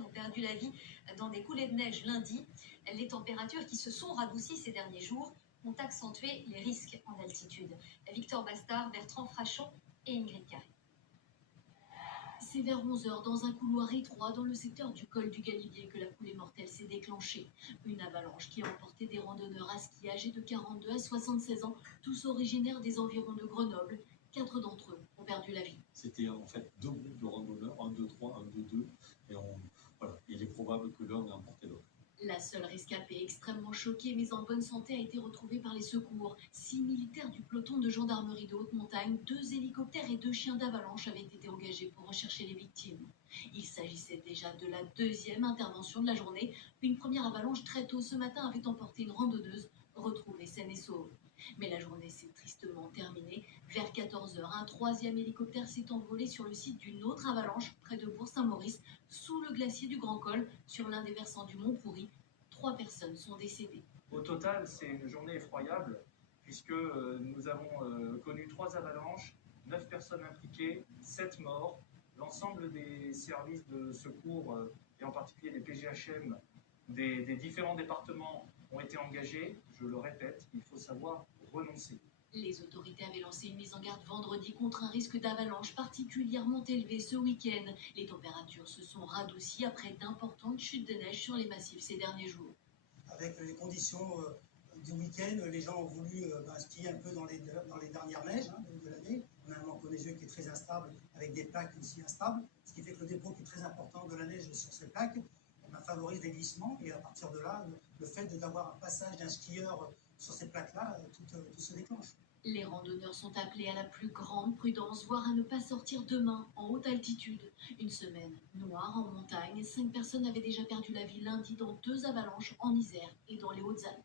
personnes ont perdu la vie dans des coulées de neige lundi. Les températures qui se sont radoucies ces derniers jours ont accentué les risques en altitude. Victor Bastard, Bertrand Frachon et Ingrid Carré. C'est vers 11 h dans un couloir étroit dans le secteur du col du Galibier que la coulée mortelle s'est déclenchée. Une avalanche qui a emporté des randonneurs à ski âgés de 42 à 76 ans, tous originaires des environs de Grenoble. 4 d'entre eux ont perdu la vie. C'était en fait deux groupes de randonneurs, 1, 2, 3, 1, 2, 2, et voilà, il est probable que l'un ait emporté l'autre. La seule rescapée, extrêmement choquée mais en bonne santé, a été retrouvée par les secours. 6 militaires du peloton de gendarmerie de haute montagne, 2 hélicoptères et 2 chiens d'avalanche avaient été engagés pour rechercher les victimes. Il s'agissait déjà de la deuxième intervention de la journée. Une première avalanche très tôt ce matin avait emporté une randonneuse, retrouvée saine et sauve. Mais la journée s'est tristement terminée. Vers 14 h, un troisième hélicoptère s'est envolé sur le site d'une autre avalanche près de Bourg-Saint-Maurice, sous le glacier du Grand Col, sur l'un des versants du Mont Pourri. 3 personnes sont décédées. Au total, c'est une journée effroyable, puisque nous avons connu 3 avalanches, 9 personnes impliquées, 7 morts. L'ensemble des services de secours, et en particulier des PGHM, des différents départements ont été engagés. Je le répète, il faut savoir renoncer. Les autorités avaient lancé une mise en garde vendredi contre un risque d'avalanche particulièrement élevé ce week-end. Les températures se sont radoucies après d'importantes chutes de neige sur les massifs ces derniers jours. Avec les conditions du week-end, les gens ont voulu skier un peu dans les dernières neiges de l'année. On a un manteau neigeux qui est très instable, avec des plaques aussi instables, ce qui fait que le dépôt qui est très important de la neige sur ces plaques favorise les glissements, et à partir de là, le fait d'avoir un passage d'un skieur sur ces plaques-là, tout se déclenche. Les randonneurs sont appelés à la plus grande prudence, voire à ne pas sortir demain en haute altitude. Une semaine noire en montagne, 5 personnes avaient déjà perdu la vie lundi dans 2 avalanches en Isère et dans les Hautes-Alpes.